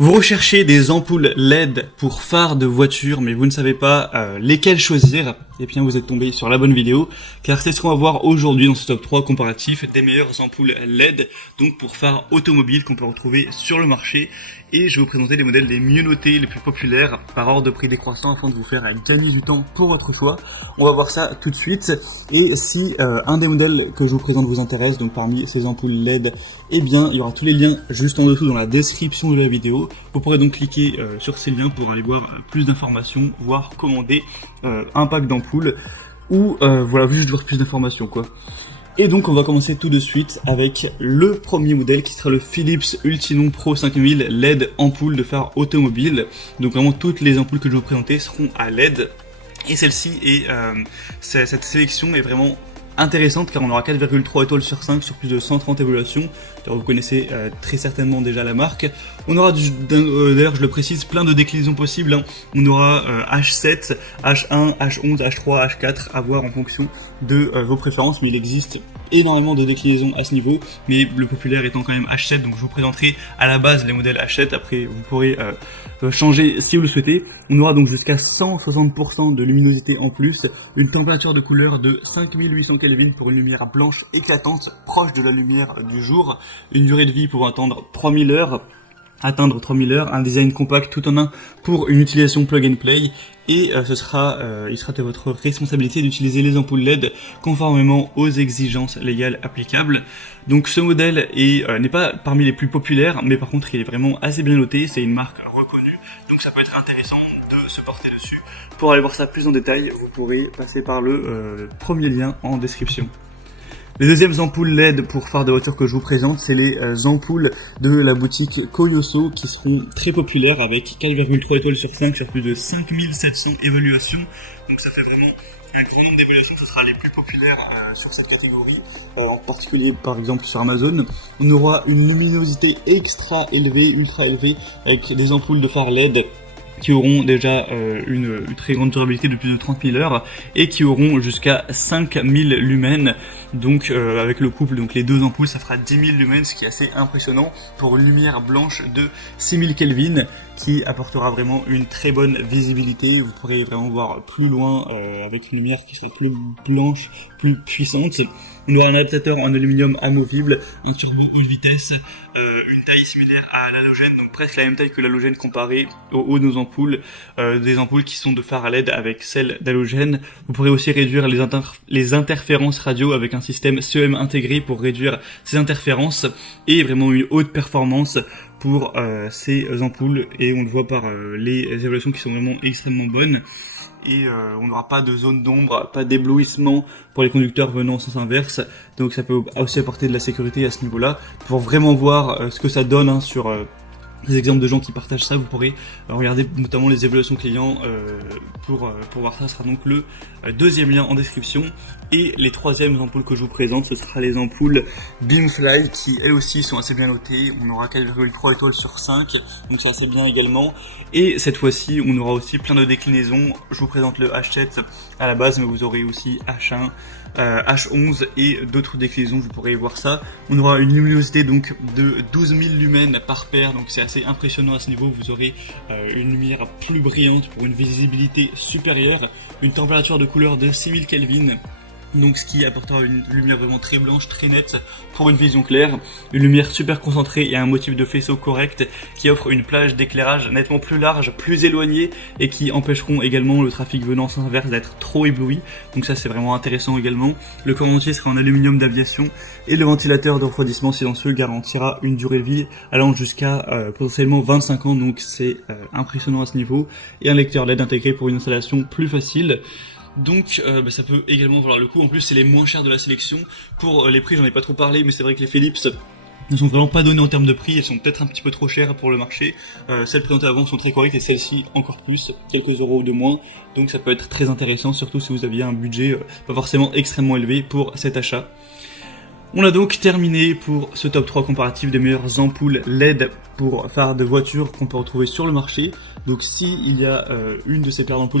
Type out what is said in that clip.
Vous recherchez des ampoules LED pour phare de voiture, mais vous ne savez pas lesquelles choisir, et bien vous êtes tombé sur la bonne vidéo, car c'est ce qu'on va voir aujourd'hui dans ce top 3 comparatif des meilleures ampoules LED, donc pour phare automobile qu'on peut retrouver sur le marché, et je vais vous présenter les modèles les mieux notés, les plus populaires, par ordre de prix décroissant, afin de vous faire gagner du temps pour votre choix. On va voir ça tout de suite, et si un des modèles que je vous présente vous intéresse, donc parmi ces ampoules LED, eh bien il y aura tous les liens juste en dessous dans la description de la vidéo. Vous pourrez donc cliquer sur ces liens pour aller voir plus d'informations, voire commander un pack d'ampoules ou voilà, juste voir plus d'informations quoi. Et donc on va commencer tout de suite avec le premier modèle qui sera le Philips Ultinon Pro 5000 LED ampoule de phare automobile. Donc vraiment toutes les ampoules que je vais vous présenter seront à LED. Et celle-ci est cette sélection est vraiment intéressante car on aura 4,3 étoiles sur 5 sur plus de 130 évaluations. Vous connaissez très certainement déjà la marque. On aura d'ailleurs, je le précise, plein de déclinaisons possibles, hein. On aura H7, H1, H11, H3, H4 à voir en fonction de vos préférences, mais il existe énormément de déclinaisons à ce niveau, mais le populaire étant quand même H7, donc je vous présenterai à la base les modèles H7, après vous pourrez changer si vous le souhaitez. On aura donc jusqu'à 160% de luminosité en plus, une température de couleur de 5800 Kelvin pour une lumière blanche éclatante, proche de la lumière du jour, une durée de vie pouvant atteindre 3000 heures, un design compact tout en un pour une utilisation plug and play, et il sera de votre responsabilité d'utiliser les ampoules LED conformément aux exigences légales applicables. Donc ce modèle n'est pas parmi les plus populaires, mais par contre il est vraiment assez bien noté, c'est une marque reconnue, donc ça peut être intéressant de se porter dessus. Pour aller voir ça plus en détail, vous pourrez passer par le premier lien en description. Les deuxièmes ampoules LED pour phare de voiture que je vous présente, c'est les ampoules de la boutique Koyoso qui seront très populaires avec 4,3 étoiles sur 5 sur plus de 5700 évaluations. Donc ça fait vraiment un grand nombre d'évaluations, ce sera les plus populaires sur cette catégorie, en particulier par exemple sur Amazon. On aura une luminosité extra élevée, ultra élevée, avec des ampoules de phare LED qui auront déjà une très grande durabilité de plus de 30 000 heures et qui auront jusqu'à 5000 lumens. Donc avec le couple, donc les deux ampoules, ça fera 10 000 lumens, ce qui est assez impressionnant pour une lumière blanche de 6000 Kelvin qui apportera vraiment une très bonne visibilité. Vous pourrez vraiment voir plus loin avec une lumière qui sera plus blanche, plus puissante. On aura un adaptateur en aluminium amovible, un turbo haute vitesse, une taille similaire à l'halogène, donc presque la même taille que l'halogène comparé au haut de nos ampoules, des ampoules qui sont de phare à LED avec celles d'halogène. Vous pourrez aussi réduire les interférences radio avec un système CEM intégré pour réduire ces interférences, et vraiment une haute performance pour ces ampoules, et on le voit par les évaluations qui sont vraiment extrêmement bonnes. Et on n'aura pas de zone d'ombre, pas d'éblouissement pour les conducteurs venant en sens inverse, donc ça peut aussi apporter de la sécurité à ce niveau-là. Pour vraiment voir ce que ça donne hein, sur les exemples de gens qui partagent ça, vous pourrez regarder notamment les évaluations clients pour voir ça. Ce sera donc le deuxième lien en description. Et les troisièmes ampoules que je vous présente, ce sera les ampoules Beamfly qui elles aussi sont assez bien notées. On aura 4,3 étoiles sur 5, donc c'est assez bien également. Et cette fois-ci, on aura aussi plein de déclinaisons. Je vous présente le H7 à la base, mais vous aurez aussi H1, H11 et d'autres déclinaisons, vous pourrez voir ça. On aura une luminosité donc de 12 000 lumens par paire, donc c'est assez impressionnant à ce niveau. Vous aurez une lumière plus brillante pour une visibilité supérieure, une température de couleur de 6000 Kelvin. Donc ce qui apportera une lumière vraiment très blanche, très nette pour une vision claire, une lumière super concentrée et un motif de faisceau correct qui offre une plage d'éclairage nettement plus large, plus éloignée, et qui empêcheront également le trafic venant en sens inverse d'être trop ébloui. Donc ça c'est vraiment intéressant également. Le corps entier sera en aluminium d'aviation et le ventilateur de refroidissement silencieux garantira une durée de vie allant jusqu'à potentiellement 25 ans, donc c'est impressionnant à ce niveau, et un lecteur LED intégré pour une installation plus facile. Donc ça peut également valoir le coup. En plus c'est les moins chers de la sélection. Pour les prix j'en ai pas trop parlé, mais c'est vrai que les Philips ne sont vraiment pas donnés en termes de prix. Elles sont peut-être un petit peu trop chères pour le marché. Celles présentées avant sont très correctes et celles-ci encore plus, quelques euros de moins. Donc ça peut être très intéressant, surtout si vous aviez un budget pas forcément extrêmement élevé pour cet achat. On a donc terminé pour ce top 3 comparatif des meilleures ampoules LED pour phare de voiture qu'on peut retrouver sur le marché. Donc si il y a une de ces paires d'ampoules